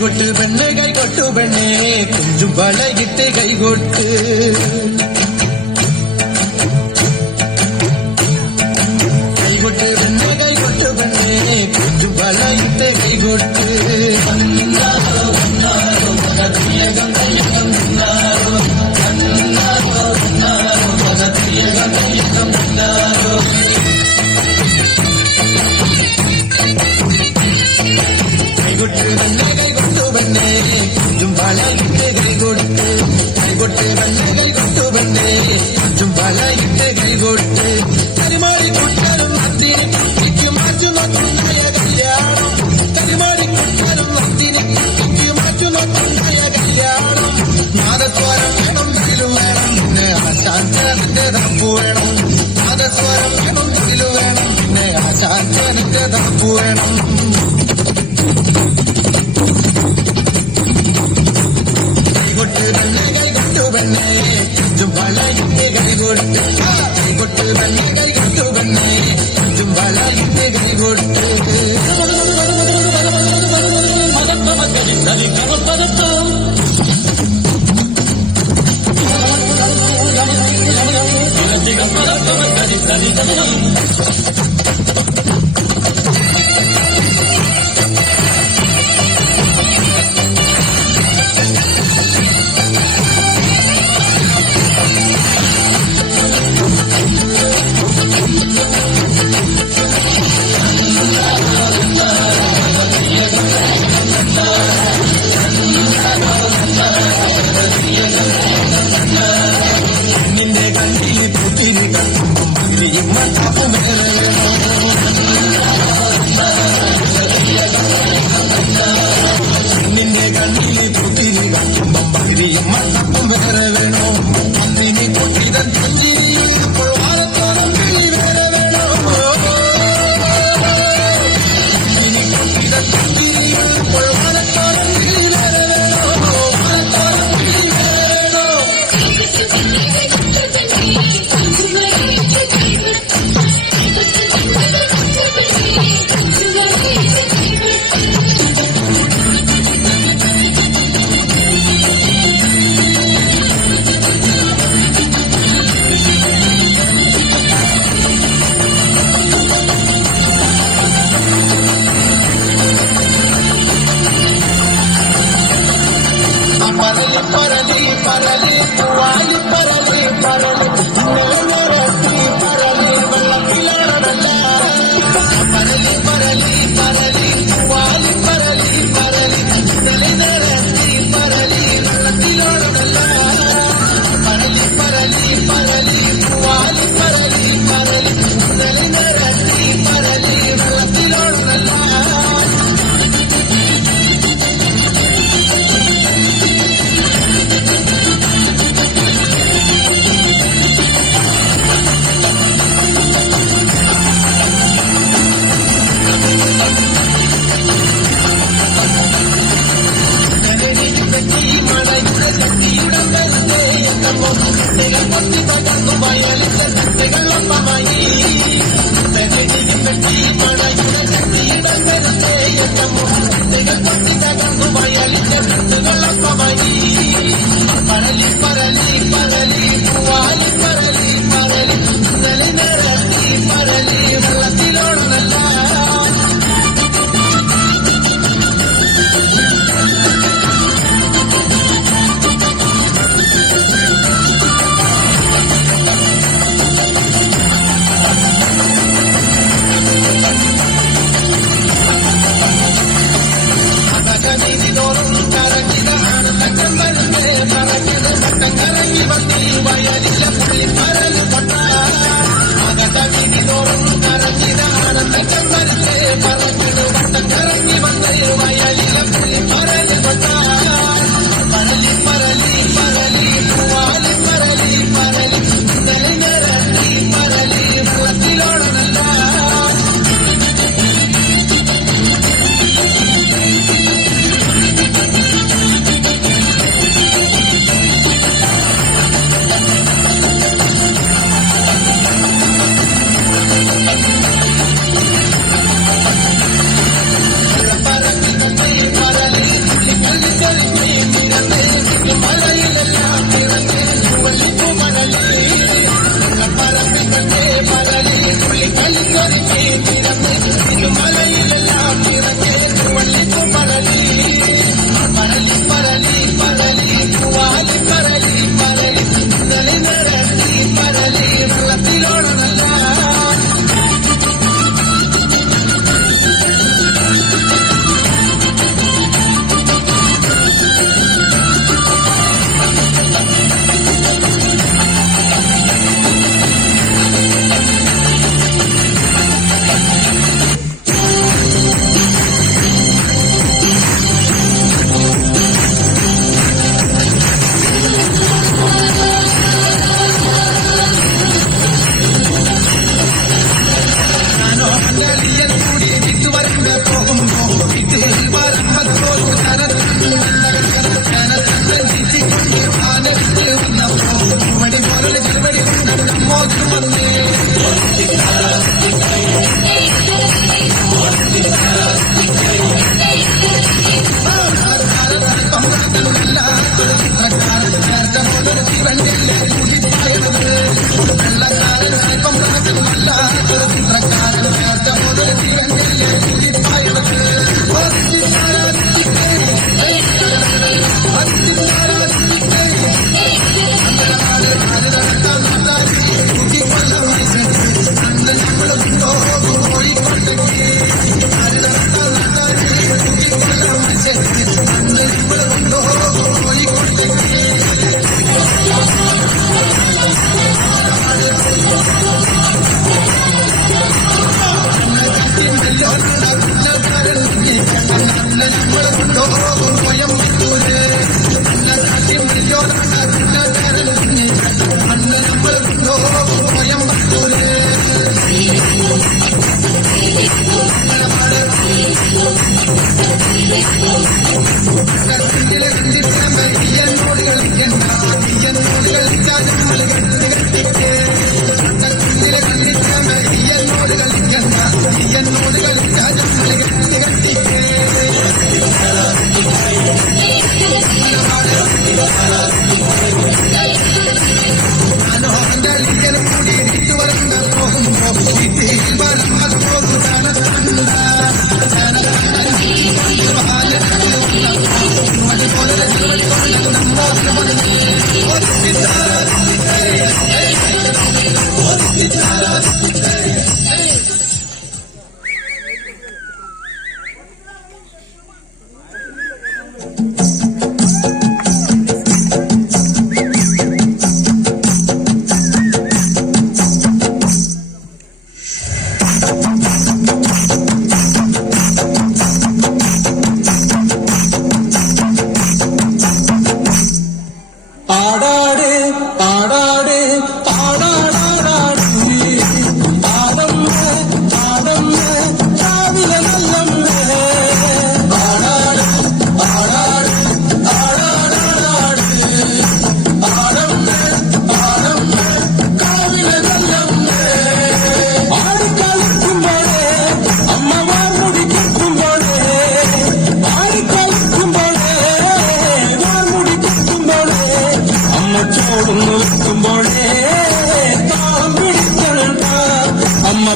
കൈകൊട്ട് പെണ്ണെ കൈകൊട്ടു പെണ്ണെ കുഞ്ചും വളയിട്ട് കൈകൊട്ട് കൈകൊട്ട് പെണ്ണെ കൈകൊട്ടു പെണ്ണെ കുഞ്ചും വളയിട്ട് കൈകൊട്ട് കൈകൊട്ട് പെണ്ണെ കൈകൊട്ടു പെണ്ണെ കുഞ്ചും വളയിട്ട് കൈകൊട്ട് കൈകൊട്ട് പെണ്ണെ കൈകൊട്ടു പെണ്ണെ കുഞ്ചും വളയിട്ട് കൈകൊട്ട് കരിമാടി കുട്ടനും നന്ദിനി കുട്ടിക്ക് മാറ്റുന്നോട്ടുണ്ടായ കല്യാണം കരിമാടി കുട്ടനും നന്ദിനി കുട്ടിക്ക് മാറ്റുന്നോട്ടുണ്ടായ കല്യാണം നാദസ്വരം വേണം ഇതിലു വേണം പിന്നെ ആശാന്തന്റെ തപ്പു വേണം നാദസ്വരം വേണം ഇതിലു വേണം പിന്നെ ആശാന്തന്റെ തപ്പു വേണം കൈകൊട്ട് പെണ്ണെ കൈകൊട്ടു പെണ്ണെ കുഞ്ചും വളയിട്ട് കൈകൊട്ട് കൈകൊട്ട് പെണ്ണെ കൈകൊട്ടു പെണ്ണെ കുഞ്ചും വളയിട്ട് കൈകൊട്ട് നിന്റെ കണ്ണിൽ പുത്തിരി കത്തുമ്പം മത്താപ്പും വേറെ നിന്റെ കണ്ണിൽ പുത്തിരി കത്തുമ്പം പകുതിയും മത്താപ്പും വേറെ വേണോ അന്നിനി പൊട്ടിതൻ തഞ്ചിരിപ്പോൾ വാരത്തോളം കിളി വേറെ വേണോ ഇനി പൊട്ടിതൻ തഞ്ചിരിപ്പോൾ വാരത്തോളം കിളി വേറെ വേണോ വാരത്തോളം കിളി വേറെ വേണോ പരലി പരലി പരലി പൂവാലി പരലി പരലി നിറത്തി പരലി വെള്ളത്തിലാണല്ല പരലി പരലി പരലി പൂവാലി പരലി പരലി നിറത്തി പരലി വെള്ളത്തിലാണല്ല പരലി പരലി പരലി പൂവാലി പരലി പരലി നിറത്തി പരലി വെള്ളത്തിലാണല്ല പരലി പരലി പരലി പൂവാലി പരലി പരലി നിറത്തി പരലി വെള്ളത്തിലോടുന്നല്ല കറങ്ങി വന്നീ വയലിലെ പുള്ളി പരല് കൊണ്ട അകത്തീതി തോറും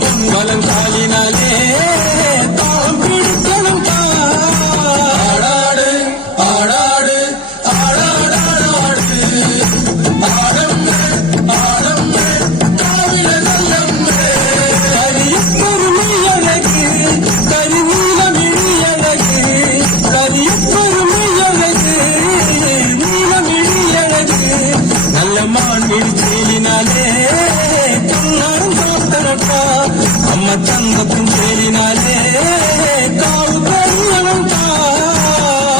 പൊൻവലം കാലിനാലേ താളം പിടിക്കണം ആടാട് ആടാട് ആടാടാടാട് ആടമ്മേ ആടമ്മേ കാവിലെ നല്ലമ്മേ കരിയപ്പൊരുമിയഴക് കരിനീലമിഴിയഴക് കരിയപ്പൊരുമിയഴക് നീലമിഴിയഴക് നല്ല മാൻമിഴിച്ചേലിനാലേ കണ്ണാറും തോത്തനട്ട അമ്മ ചന്തത്തും ചേലിനാലേ കാവു കരിയണം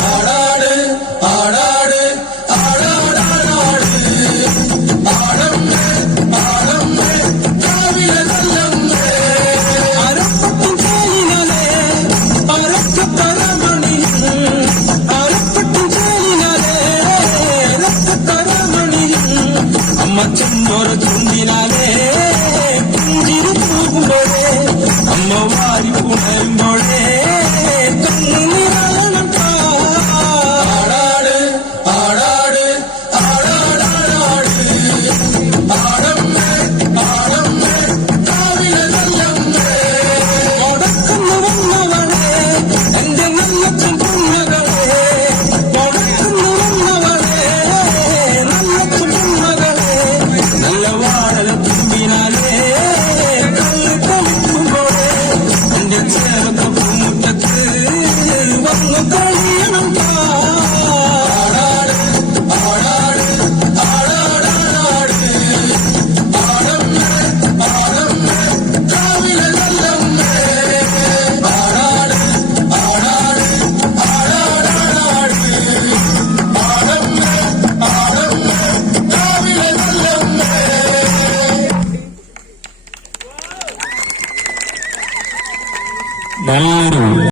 ആടാട് ആടാട് ആടാടാടാട് ആടമ്മേ ആടമ്മേ കാവിലെ നല്ലമ്മേ അരപ്പത്തും ചേലിനാലേ അരക്കത്തരമണിയും അരപ്പത്തും ചേലിനാലേ അരക്കത്തരമണിയും അമ്മ ചെന്നോര ചുണ്ടിനാലേ പുഞ്ചിരി തൂകുമ്പോഴേ അമ്മ വാരി പുണരുമ്പോഴേ